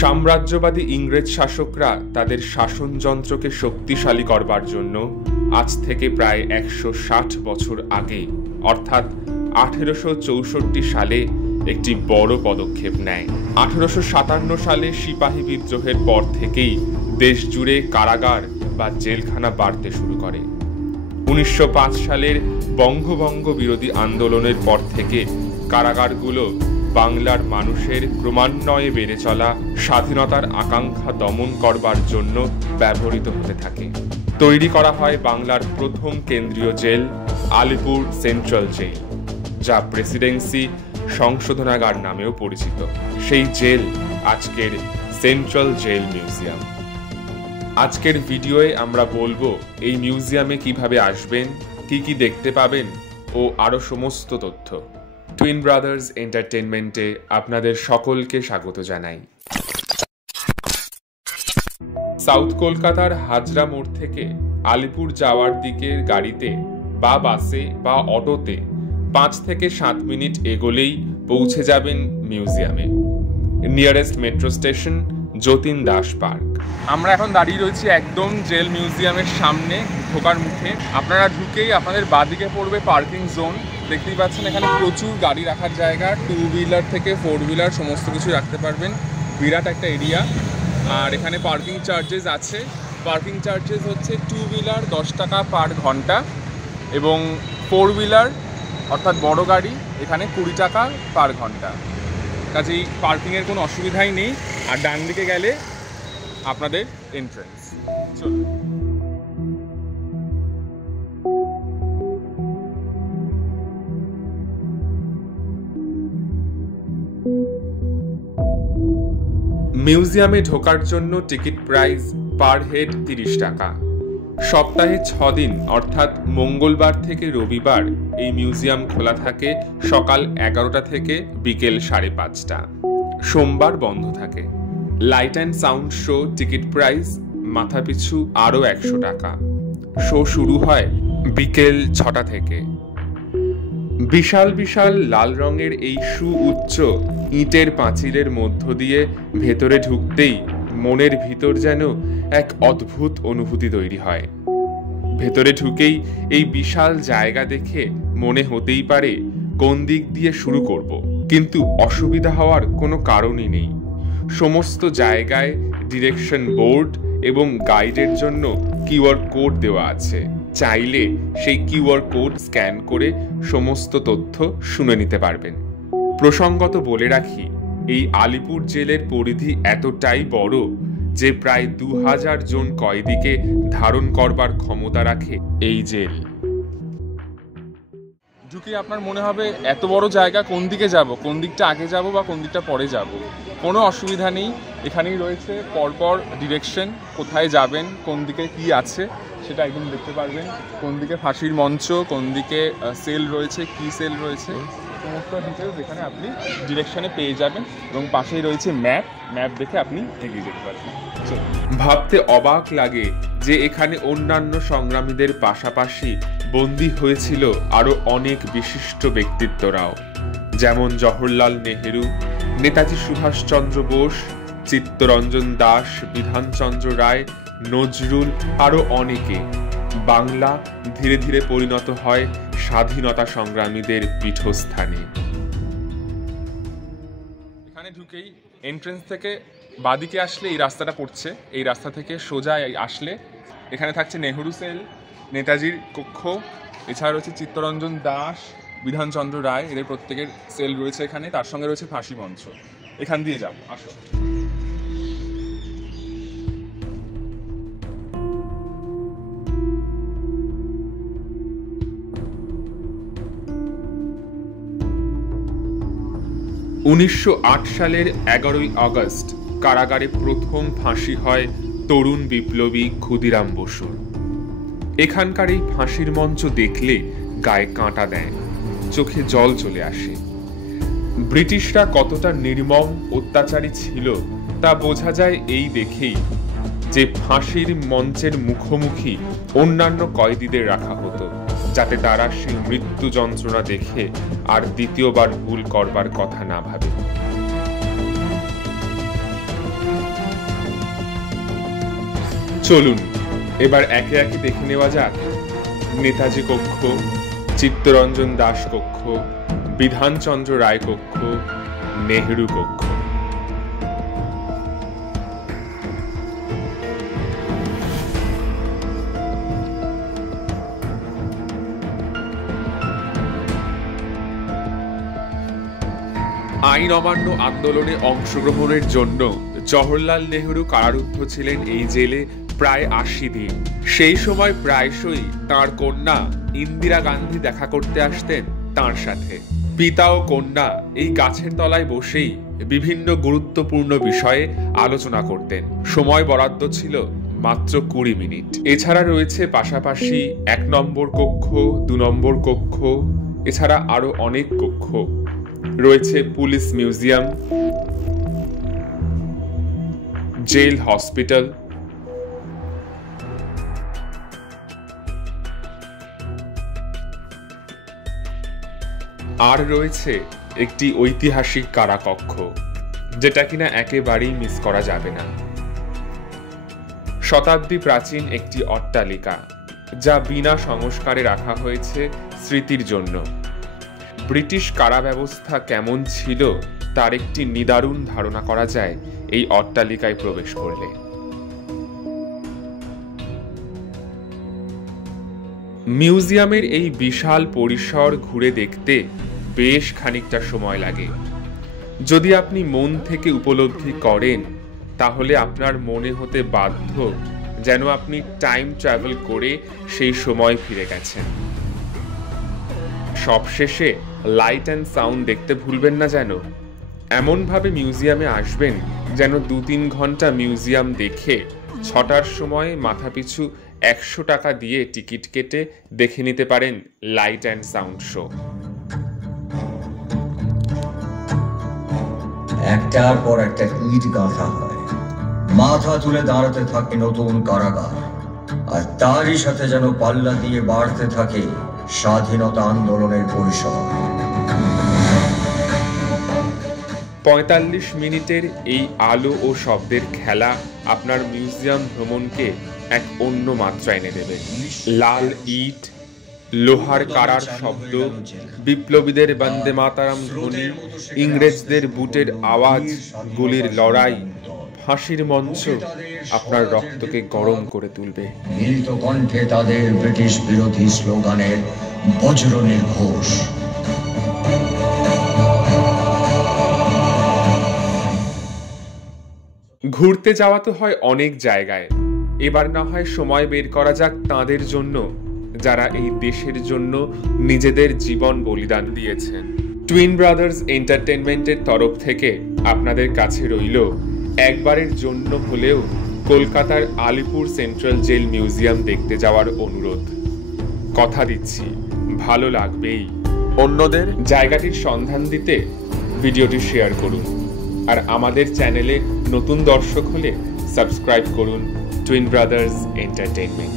সাম্রাজ্যবাদী ইংরেজ শাসকরা তাদের শাসনযন্ত্রকে শক্তিশালী করবার জন্য আজ থেকে প্রায় ১৬০ বছর আগে অর্থাৎ ১৮৬৪ সালে একটি বড় পদক্ষেপ নেয়। ১৮৫৭ সালে সিপাহী বিদ্রোহের পর থেকেই দেশ জুড়ে কারাগার বা জেলখানা বাড়তে শুরু করে। ১৯০৫ সালের বঙ্গভঙ্গ বিরোধী আন্দোলনের পর থেকে কারাগারগুলো বাংলার মানুষের ক্রমান্বয়ে বেড়ে চলা স্বাধীনতার আকাঙ্ক্ষা দমন করবার জন্য ব্যবহৃত হতে থাকে। তৈরি করা হয় বাংলার প্রথম কেন্দ্রীয় জেল আলিপুর সেন্ট্রাল জেল, যা প্রেসিডেন্সি সংশোধনাগার নামেও পরিচিত। সেই জেল আজকের সেন্ট্রাল জেল মিউজিয়াম। আজকের ভিডিওয়ে আমরা বলবো এই মিউজিয়ামে কিভাবে আসবেন, কি দেখতে পাবেন ও আরো সমস্ত তথ্য। টুইন ব্রাদার্স এন্টারটেইনমেন্টে আপনাদের সকলকে স্বাগত জানাই। সাউথ কলকাতার হাজরা মোড় থেকে আলিপুর যাওয়ার দিকের গাড়িতে বা বাসে বা অটোতে ৫ থেকে ৭ মিনিট এগোলেই পৌঁছে যাবেন মিউজিয়ামে। Nearest metro station Jatin Das park. আমরা এখন দাঁড়িয়ে রয়েছি একদম জেল মিউজিয়ামের সামনে ঢোকার মুখে। আপনারা ঢুকেই আপনাদের বাঁদিকে পড়বে পার্কিং জোন। দেখতেই পাচ্ছেন এখানে প্রচুর গাড়ি রাখার জায়গা, 2 হুইলার থেকে 4 হুইলার সমস্ত কিছু রাখতে পারবেন। বিরাট একটা এরিয়া। আর এখানে পার্কিং চার্জেস আছে। পার্কিং চার্জেস হচ্ছে 2 হুইলার 10 টাকা পার ঘন্টা এবং 4 হুইলার অর্থাৎ বড় গাড়ি এখানে 20 টাকা পার ঘন্টা। কাজেই পার্কিংয়ের কোনো অসুবিধাই নেই। আর ডান দিকে গেলে আপনাদের এন্ট্রেন্স। চলুন। মিউজিয়ামে ঢোকার জন্য টিকিট প্রাইস পার হেড ৩০ টাকা। সপ্তাহে ৬ দিন অর্থাৎ মঙ্গলবার থেকে রবিবার এই মিউজিয়াম খোলা থাকে সকাল ১১টা থেকে বিকেল ৫:৩০। সোমবার বন্ধ থাকে। Light and sound show ticket price মাথাপিছু আরও ১০০ টাকা। শো শুরু হয় বিকেল ৬টা থেকে। বিশাল বিশাল লাল রঙের এই সুউচ্চ ইটের পাঁচিলের মধ্য দিয়ে ভেতরে ঢুকতেই মনের ভিতর যেন এক অদ্ভুত অনুভূতি তৈরি হয়। ভেতরে ঢুকেই এই বিশাল জায়গা দেখে মনে হতেই পারে কোন দিক দিয়ে শুরু করব, কিন্তু অসুবিধা হওয়ার কোনো কারণই নেই। সমস্ত জায়গায় ডিরেকশন বোর্ড এবং গাইডের জন্য কিউআর কোড দেওয়া আছে। চাইলে সেই কিউআর কোড স্ক্যান করে সমস্ত তথ্য শুনে নিতে পারবেন। প্রসঙ্গত বলে রাখি, এই আলিপুর জেলের পরিধি এতটাই বড় যে প্রায় ২০০০ জন কয়েদিকে ধারণ করবার ক্ষমতা রাখে এই জেল। ঢুকে আপনার মনে হবে এত বড় জায়গা, কোন দিকে যাব, কোন দিকটা আগে যাব বা কোন দিকটা পরে যাব। কোনো অসুবিধা নেই। এখানেই রয়েছে পরপর ডিরেকশন, কোথায় যাবেন, কোন দিকে কি আছে সেটা একদম দেখতে পারবেন। কোন দিকে ফাঁসির মঞ্চ, কোন দিকে সেল রয়েছে, কি সেল রয়েছে, সমস্ত ডিটেলস এখানে আপনি ডিরেকশনে পেয়ে যাবেন এবং পাশেই রয়েছে ম্যাপ দেখে আপনি এগিয়ে যেতে পারবেন। ভাবতে অবাক লাগে যে এখানে অন্যান্য সংগ্রামীদের পাশাপাশি বন্দী হয়েছিল আরো অনেক বিশিষ্ট ব্যক্তিত্বরাও, যেমন জওহরলাল নেহেরু, নেতাজি সুভাষচন্দ্র বোস, চিত্তরঞ্জন দাস, বিধানচন্দ্র রায়, নজরুল, আরো অনেকে। বাংলা ধীরে ধীরে পরিণত হয় স্বাধীনতা সংগ্রামীদের পীঠস্থানে। এখানে ঢুকেই এন্ট্রেন্স থেকে বাদিকে আসলে এই রাস্তাটা পড়ছে। এই রাস্তা থেকে সোজা আসলে এখানে থাকছে নেহেরু সেল, নেতাজির কক্ষ, এছাড়া রয়েছে চিত্তরঞ্জন দাস, বিধানচন্দ্র রায়, এদের প্রত্যেকের সেল রয়েছে এখানে। তার সঙ্গে রয়েছে ফাঁসি মঞ্চ। এখান দিয়ে যাবো, আসো। সালের ১১ই আগস্ট কারাগারে প্রথম ফাঁসি হয় তরুণ বিপ্লবী ক্ষুদিরাম বসুর। এখানকার এই ফাঁসির মঞ্চ দেখলে গায়ে কাঁটা দেয়, চোখে জল চলে আসে। ব্রিটিশরা কতটা নির্মম অত্যাচারী ছিল তা বোঝা যায় এই দেখেই যে ফাঁসির মঞ্চের মুখোমুখি অন্যান্য কয়েদিদের রাখা হতো, যাতে তারা সেই মৃত্যু যন্ত্রণা দেখে আর দ্বিতীয়বার ভুল করবার কথা না ভাবে। চলুন এবার একে একে দেখে নেওয়া যাক নেতাজি কক্ষ, চিত্তরঞ্জন দাস কক্ষ, বিধানচন্দ্র রায় কক্ষ, নেহেরু কক্ষ। আইন অমান্য আন্দোলনে অংশগ্রহণের জন্য জওহরলাল নেহেরু কারারুদ্ধ ছিলেন এই জেলে প্রায় ৮০ দিন। সেই সময় প্রায়শই তাঁর কন্যা ইন্দিরা গান্ধী দেখা করতে আসতেন তাঁর সাথে। পিতা ও কন্যা এই গাছের তলায় বসেই বিভিন্ন গুরুত্বপূর্ণ বিষয়ে আলোচনা করতেন। সময় বরাদ্দ ছিল মাত্র ২০ মিনিট। এছাড়া রয়েছে পাশাপাশি ১ নম্বর কক্ষ, ২ নম্বর কক্ষ, এছাড়া আরো অনেক কক্ষ রয়েছে। পুলিশ মিউজিয়াম, জেল হসপিটাল, আর রয়েছে একটি ঐতিহাসিক কারাকক্ষ, যেটা কিনা একেবারেই মিস করা যাবে না। শতাব্দী প্রাচীন একটি অট্টালিকা, যা বিনা সংস্কারে রাখা হয়েছে স্মৃতির জন্য। ব্রিটিশ কারা ব্যবস্থা কেমন ছিল তার একটি নিদারুণ ধারণা করা যায় এই অট্টালিকায় প্রবেশ করলে। মিউজিয়ামের এই বিশাল পরিসর ঘুরে দেখতে বেশ খানিকটা সময় লাগে। যদি আপনি মন থেকে উপলব্ধি করেন, তাহলে আপনার মনে হতে বাধ্য যেন আপনি টাইম ট্রাভেল করে সেই সময় ফিরে গেছেন। সবশেষে লাইট অ্যান্ড সাউন্ড দেখতে ভুলবেন না যেন। এমনভাবে মিউজিয়ামে আসবেন যেন ২-৩ ঘন্টা মিউজিয়াম দেখে ৬টার সময় মাথাপিছু ১০০ টাকা দিয়ে টিকিট কেটে দেখে নিতে পারেন লাইট অ্যান্ড সাউন্ড শো। একটার পর একটা ইট গাঁথা হয়, মাথা তুলে দাঁড়াতে থাকে নতুন কারাগার, আর তারই সাথে যেন পাল্লা দিয়ে বাড়তে থাকে স্বাধীনতা আন্দোলনের পরিসর। ৪৫ মিনিটের এই আলো ও শব্দের খেলা আপনার মিউজিয়াম ভ্রমণকে এক অন্য মাত্রা এনে দেবে। লাল ইট, লোহার কারার শব্দ, বিপ্লবীদের বন্দে মাতারাম ধ্বনি, ইংরেজদের বুটের আওয়াজ, গুলির লড়াই, ফাঁসির মঞ্চ আপনার রক্তকে গরম করে তুলবে। মিলিত কণ্ঠে তাদের ব্রিটিশ বিরোধী স্লোগানের বজ্র নির্ঘোষ। ঘুরতে যাওয়া তো হয় অনেক জায়গায়, এবার না হয় সময় বের করা যাক তাঁদের জন্য যারা এই দেশের জন্য নিজেদের জীবন বলিদান দিয়েছেন। টুইন ব্রাদার্স এন্টারটেনমেন্টের তরফ থেকে আপনাদের কাছে রইল একবারের জন্য হলেও কলকাতার আলিপুর সেন্ট্রাল জেল মিউজিয়াম দেখতে যাওয়ার অনুরোধ। কথা দিচ্ছি ভালো লাগবেই। অন্যদের জায়গাটির সন্ধান দিতে ভিডিওটি শেয়ার করুন, আর আমাদের চ্যানেলে নতুন দর্শক হলে সাবস্ক্রাইব করুন টুইন ব্রাদার্স এন্টারটেনমেন্ট।